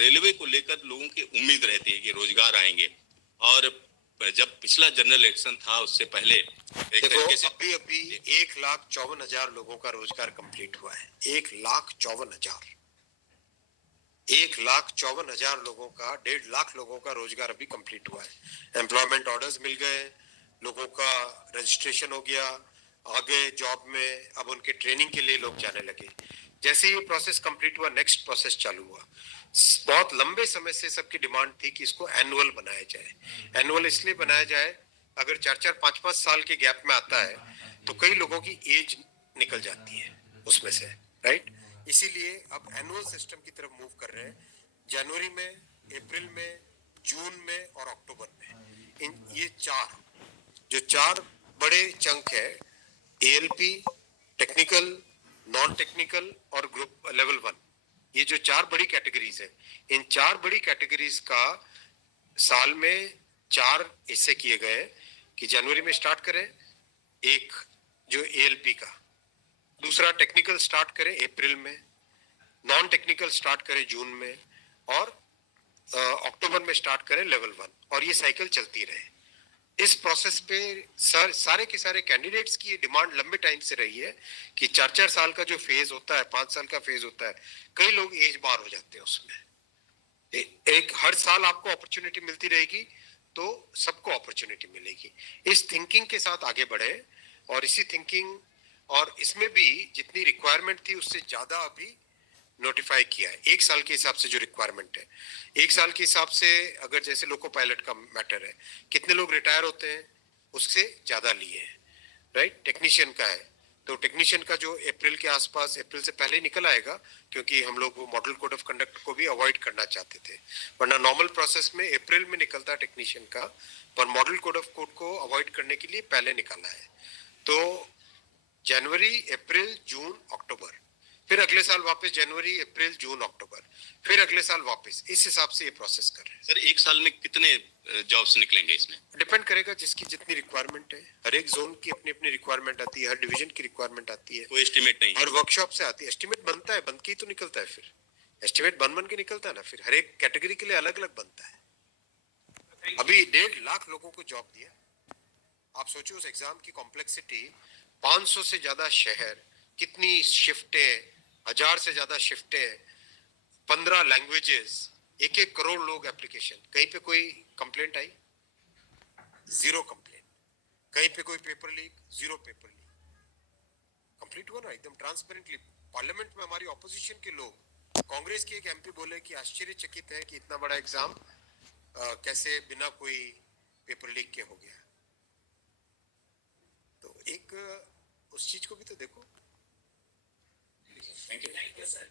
Railway को लेकर लोगों की उम्मीद रहती है कि रोजगार आएंगे। और जब पिछला जनरल इलेक्शन था उससे पहले एक तरीके से अभी 1,54,000 लोगों का रोजगार कंप्लीट हुआ है। 1,54,000 1,54,000 लोगों का 1.5 लाख लोगों का रोजगार अभी कंप्लीट हुआ है। एम्प्लॉयमेंट ऑर्डर्स मिल गए, लोगों का रजिस्ट्रेशन हो गया, आगे जॉब में अब उनके ट्रेनिंग के लिए लोग जाने लगे। जैसे ये प्रोसेस कंप्लीट हुआ, नेक्स्ट प्रोसेस चालू हुआ। बहुत लंबे समय से सबकी डिमांड थी कि इसको एनुअल बनाया जाए। एनुअल इसलिए बनाया जाए, अगर 4-4, 5-5 साल के गैप में आता है तो कई लोगों की एज निकल जाती है उसमें से, राइट। इसीलिए अब एनुअल सिस्टम की तरफ मूव कर रहे हैं। जनवरी में, अप्रैल में, जून में और अक्टूबर में। ये चार बड़े चंक है, एएलपी, टेक्निकल, नॉन टेक्निकल और ग्रुप लेवल 1। ये जो 4 बड़ी कैटेगरीज है, इन 4 बड़ी कैटेगरीज का साल में 4 हिस्से किए गए कि जनवरी में स्टार्ट करें एक जो एएलपी का, दूसरा टेक्निकल स्टार्ट करें अप्रैल में, नॉन टेक्निकल स्टार्ट करें जून में और अक्टूबर में स्टार्ट करें लेवल 1, और ये साइकिल चलती रहे। इस प्रोसेस पे सारे के सारे कैंडिडेट्स की डिमांड लंबे टाइम से रही है कि 4-4 साल का जो फेज होता है, 5 साल का फेज होता है, कई लोग एज बार हो जाते हैं उसमें। एक हर साल आपको अपॉर्चुनिटी मिलती रहेगी तो सबको अपॉर्चुनिटी मिलेगी। इस थिंकिंग के साथ आगे बढ़े, और इसी थिंकिंग और इसमें भी जितनी रिक्वायरमेंट थी उससे ज्यादा अभी नोटिफाई किया है। 1 साल के हिसाब से जो रिक्वायरमेंट है, 1 साल के हिसाब से अगर जैसे लोको पायलट का मैटर है, कितने लोग रिटायर होते हैं उससे ज्यादा लिए हैं, राइट। टेक्नीशियन का है तो टेक्नीशियन का जो अप्रैल के आसपास, अप्रैल से पहले निकल आएगा, क्योंकि हम लोग वो मॉडल कोड ऑफ कंडक्ट को भी अवॉइड करना चाहते थे, वरना नॉर्मल प्रोसेस में अप्रैल में निकलता है टेक्नीशियन का, पर मॉडल कोड ऑफ कोड को अवॉइड करने के लिए पहले निकाला है। तो जनवरी, अप्रैल, जून, अक्टूबर, फिर अगले साल वापस जनवरी, अप्रैल, जून, अक्टूबर, फिर अगले साल वापस, इस हिसाब से ये प्रोसेस कर रहे हैं। सर 1 साल में कितने जॉब्स निकलेंगे इसमें? डिपेंड करेगा जिसकी जितनी रिक्वायरमेंट है। हर एक जोन की अपनी अपनी रिक्वायरमेंट आती है, हर डिवीजन की रिक्वायरमेंट आती है। कोई एस्टिमेट नहीं? हर वर्कशॉप से आती है। एस्टिमेट बनता है, बन के ही तो निकलता है, फिर एस्टिमेट बन के निकलता है ना, फिर हर एक कैटेगरी के लिए अलग अलग बनता है। अभी 1.5 लाख लोगों को जॉब दिया। आप सोचो उस एग्जाम की कॉम्प्लेक्सिटी, 500 से ज्यादा शहर, कितनी शिफ्टें, 1000 से ज्यादा शिफ्टें, 15 लैंग्वेजेस, 1-1 करोड़ लोग एप्लीकेशन। कहीं पे कोई कंप्लेंट आई? 0 कंप्लेंट। कहीं पे कोई paper leak? 0 paper leak. Complete हुआ ना एकदम ट्रांसपेरेंटली। पार्लियामेंट में हमारी ऑपोजिशन के लोग, कांग्रेस के एक एमपी बोले कि आश्चर्यचकित है कि इतना बड़ा एग्जाम कैसे बिना कोई पेपर लीक के हो गया। तो एक उस चीज को भी तो देखो। Thank you sir.